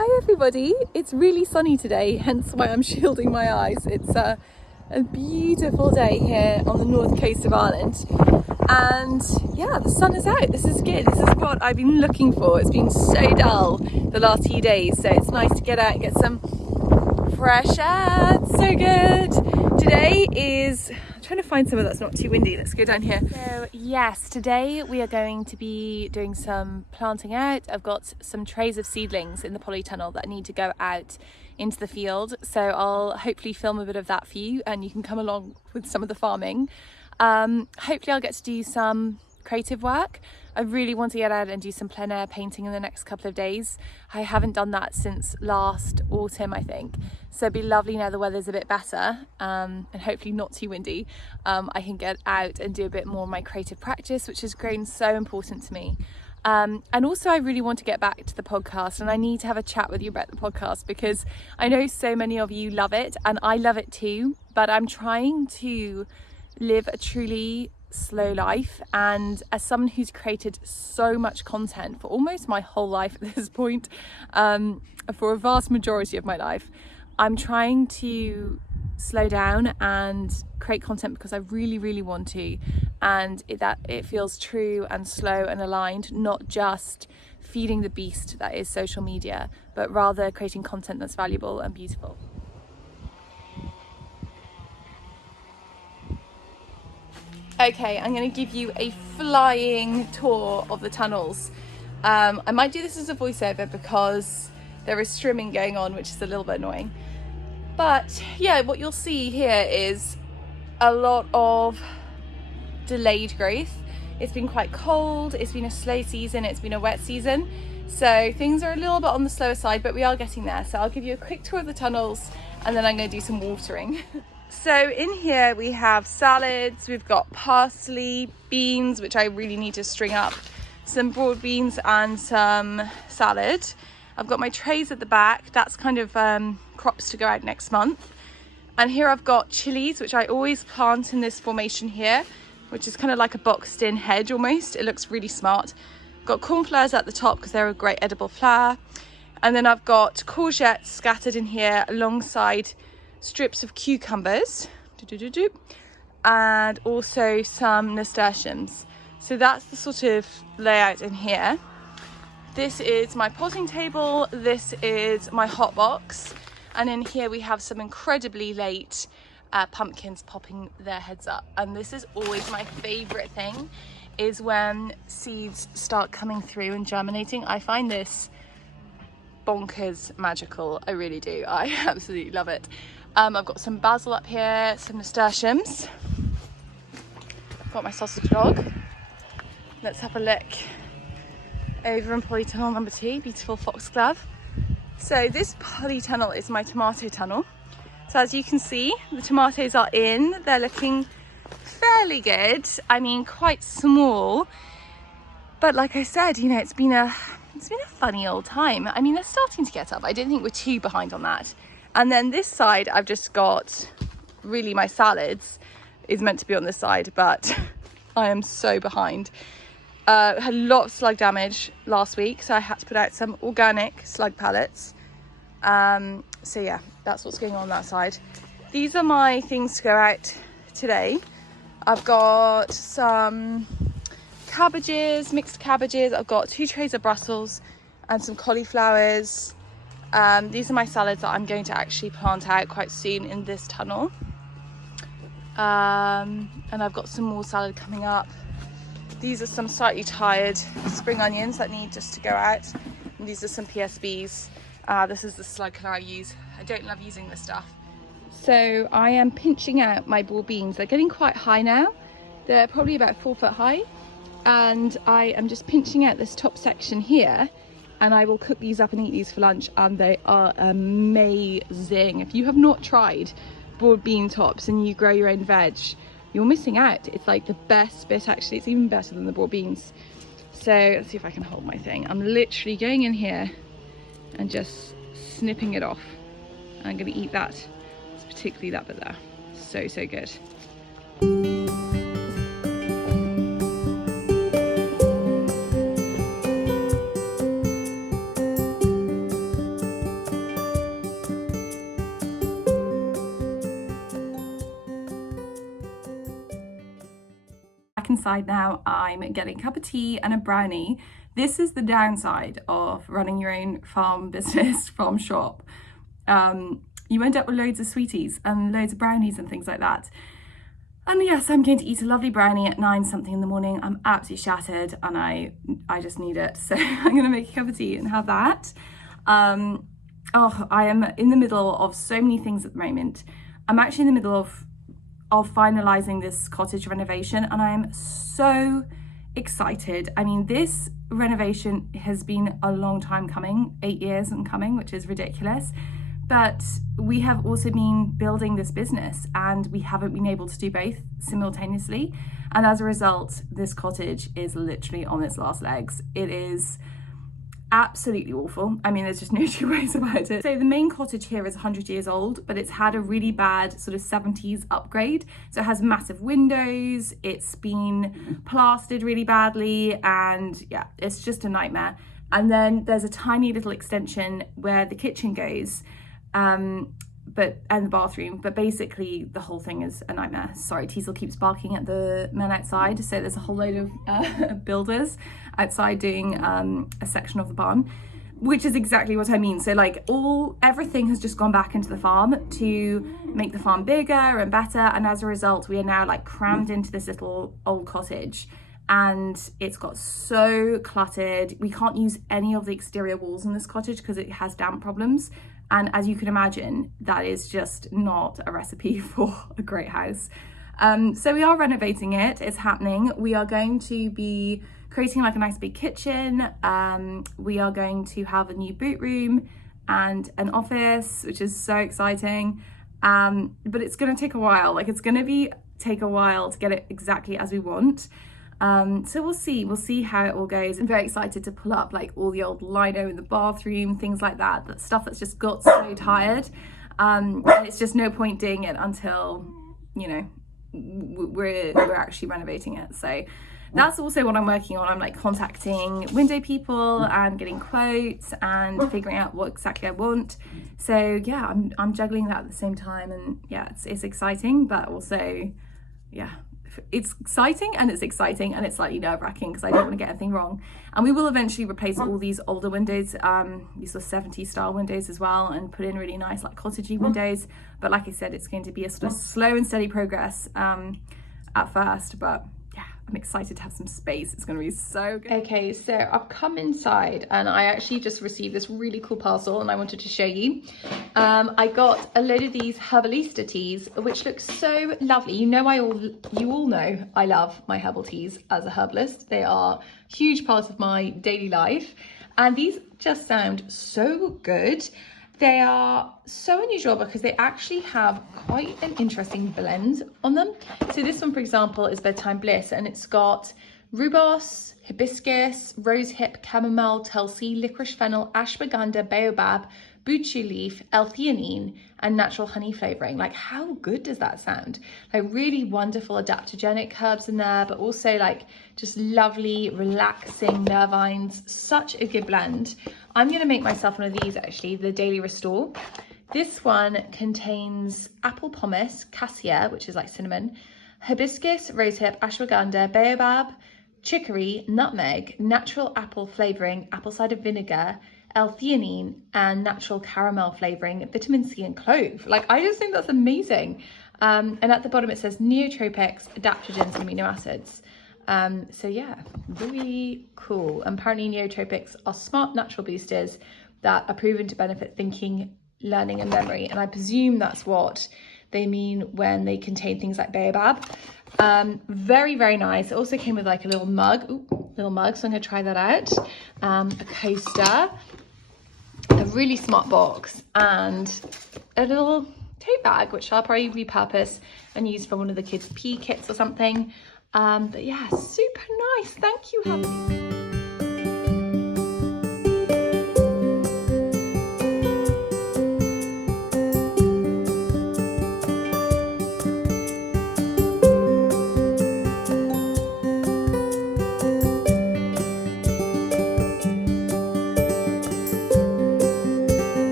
Hi everybody, it's really sunny today, hence why I'm shielding my eyes. It's a beautiful day here on the north coast of Ireland, and yeah, the sun is out. This is good. This is what I've been looking for. It's been so dull the last few days, so it's nice to get out and get some fresh air. It's so good. Today is, I'm trying to find somewhere that's not too windy. Let's go down here. So yes, today we are going to be doing some planting out. I've got some trays of seedlings in the polytunnel that need to go out into the field, so I'll hopefully film a bit of that for you and you can come along with some of the farming. Hopefully I'll get to do some creative work. I really want to get out and do some plein air painting in the next couple of days. I haven't done that since last autumn, I think, so it'd be lovely now the weather's a bit better and hopefully not too windy. I can get out and do a bit more of my creative practice, which has grown so important to me. And also I really want to get back to the podcast, and I need to have a chat with you about the podcast because I know so many of you love it and I love it too, but I'm trying to live a truly slow life, and as someone who's created so much content for almost my whole life at this point, for a vast majority of my life, I'm trying to slow down and create content because I really want to, and that it feels true and slow and aligned, not just feeding the beast that is social media, but rather creating content that's valuable and beautiful. Okay, I'm going to give you a flying tour of the tunnels. I might do this as a voiceover because there is strimming going on, which is a little bit annoying. But yeah, what you'll see here is a lot of delayed growth. It's been quite cold, it's been a slow season, it's been a wet season. So things are a little bit on the slower side, but we are getting there. So I'll give you a quick tour of the tunnels and then I'm going to do some watering. So in here we have salads, we've got parsley, beans, which I really need to string up, some broad beans and some salad. I've got my trays at the back, that's kind of crops to go out next month. And here I've got chilies, which I always plant in this formation here, which is kind of like a boxed in hedge almost. It looks really smart. Got cornflowers at the top because they're a great edible flower. And then I've got courgettes scattered in here alongside strips of cucumbers, and also some nasturtiums. So that's the sort of layout in here. This is my potting table, this is my hot box, and in here we have some incredibly late pumpkins popping their heads up. And this is always my favorite thing, is when seeds start coming through and germinating. I find this bonkers magical, I really do. I absolutely love it. I've got some basil up here, some nasturtiums. Got my sausage dog. Let's have a look over in polytunnel number 2, beautiful foxglove. So this polytunnel is my tomato tunnel. So as you can see, the tomatoes are in, they're looking fairly good. I mean, quite small, but like I said, you know, it's been a funny old time. I mean, they're starting to get up. I don't think we're too behind on that. And then this side, I've just got, really my salads is meant to be on this side, but I am so behind. Had a lot of slug damage last week, so I had to put out some organic slug pellets. So yeah, that's what's going on that side. These are my things to go out today. I've got some cabbages, mixed cabbages. I've got 2 trays of Brussels and some cauliflowers. These are my salads that I'm going to actually plant out quite soon in this tunnel. And I've got some more salad coming up. These are some slightly tired spring onions that need just to go out. And these are some PSBs. This is the slug killer I use. I don't love using this stuff. So I am pinching out my broad beans. They're getting quite high now. They're probably about 4 foot high. And I am just pinching out this top section here. And I will cook these up and eat these for lunch, and they are amazing. If you have not tried broad bean tops and you grow your own veg, you're missing out. It's like the best bit, actually. It's even better than the broad beans. So let's see if I can hold my thing. I'm literally going in here and just snipping it off. I'm going to eat that, particularly that bit there. So good. back inside now. I'm getting a cup of tea and a brownie. This is the downside of running your own farm business, farm shop. You end up with loads of sweeties and loads of brownies and things like that. And yes, I'm going to eat a lovely brownie at 9 something in the morning. I'm absolutely shattered and I just need it. So I'm gonna make a cup of tea and have that. I am in the middle of so many things at the moment. I'm actually in the middle of finalizing this cottage renovation and I am so excited. I mean, this renovation has been a long time coming, 8 years and coming, which is ridiculous. But we have also been building this business and we haven't been able to do both simultaneously. And as a result, this cottage is literally on its last legs. It is absolutely awful. I mean, there's just no two ways about it. So the main cottage here is 100 years old, but it's had a really bad sort of 70s upgrade. So it has massive windows, it's been plastered really badly, and yeah, it's just a nightmare. And then there's a tiny little extension where the kitchen goes, and the bathroom, but basically the whole thing is a nightmare. Sorry, Teasel keeps barking at the men outside. So there's a whole load of builders outside doing a section of the barn, which is exactly what I mean. So like everything has just gone back into the farm to make the farm bigger and better, and as a result we are now like crammed into this little old cottage, and it's got so cluttered. We can't use any of the exterior walls in this cottage because it has damp problems. And as you can imagine, that is just not a recipe for a great house. So we are renovating it, it's happening. We are going to be creating like a nice big kitchen. We are going to have a new boot room and an office, which is so exciting. But it's gonna take a while, like it's gonna take a while to get it exactly as we want. So we'll see how it all goes. I'm very excited to pull up like all the old lino in the bathroom, things like that stuff that's just got so tired, and it's just no point doing it until, you know, we're actually renovating it. So that's also what I'm working on. I'm like contacting window people and getting quotes and figuring out what exactly I want. So yeah, I'm juggling that at the same time, and yeah, it's exciting, but also yeah, it's exciting and it's slightly nerve-wracking because I don't want to get anything wrong. And we will eventually replace all these older windows, these sort of 70s style windows as well, and put in really nice like cottagey windows. But like I said, it's going to be a sort of slow and steady progress at first, but yeah, I'm excited to have some space. It's going to be so good. Okay, so I've come inside and I actually just received this really cool parcel and I wanted to show you. I got a load of these herbalista teas, which look so lovely. You all know I love my herbal teas as a herbalist. They are a huge part of my daily life, and these just sound so good. They are so unusual because they actually have quite an interesting blend on them. So this one, for example, is Bedtime Bliss, and it's got rhubarb, hibiscus, rosehip, chamomile, tulsi, licorice fennel, ashwagandha, baobab, buchu leaf, L-theanine, and natural honey flavoring. Like, how good does that sound? Like, really wonderful adaptogenic herbs in there, but also like just lovely, relaxing nervines. Such a good blend. I'm going to make myself one of these, actually, the Daily Restore. This one contains apple pomace, cassia, which is like cinnamon, hibiscus, rosehip, ashwagandha, baobab, chicory, nutmeg, natural apple flavoring, apple cider vinegar, L-theanine, and natural caramel flavoring, vitamin C, and clove. Like, I just think that's amazing. And at the bottom it says nootropics, adaptogens, and amino acids. So yeah, really cool. And apparently nootropics are smart natural boosters that are proven to benefit thinking, learning, and memory. And I presume that's what they mean when they contain things like baobab. Very, very nice. It also came with like a little mug. So I'm gonna try that out. A coaster, a really smart box, and a little tote bag, which I'll probably repurpose and use for one of the kids' PE kits or something. But yeah, super nice. Thank you, Herbal.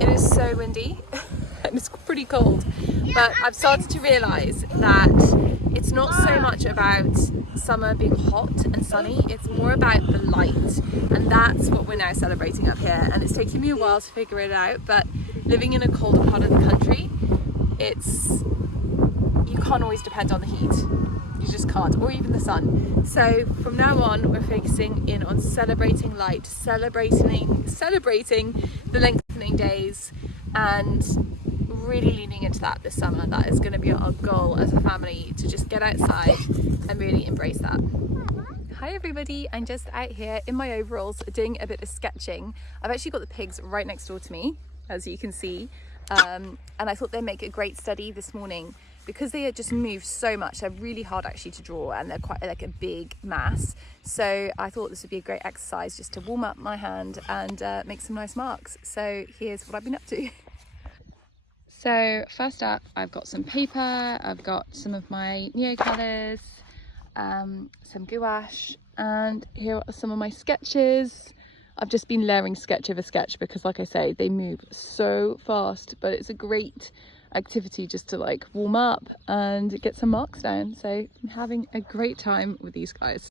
It is so windy and it's pretty cold, but I've started to realise that it's not so much about summer being hot and sunny, it's more about the light, and that's what we're now celebrating up here. And it's taken me a while to figure it out, but living in a colder part of the country, you can't always depend on the heat. You just can't, or even the sun. So from now on, we're focusing in on celebrating light, celebrating the lengthening days, and really leaning into that this summer. That is going to be our goal as a family, to just get outside and really embrace that. Hi everybody, I'm just out here in my overalls doing a bit of sketching. I've actually got the pigs right next door to me, as you can see, and I thought they'd make a great study this morning because they had just moved so much. They're really hard actually to draw, and they're quite like a big mass. So I thought this would be a great exercise just to warm up my hand and make some nice marks. So here's what I've been up to. So first up, I've got some paper, I've got some of my neocolours, some gouache, and here are some of my sketches. I've just been layering sketch over sketch because, like I say, they move so fast, but it's a great activity just to like warm up and get some marks down. So I'm having a great time with these guys.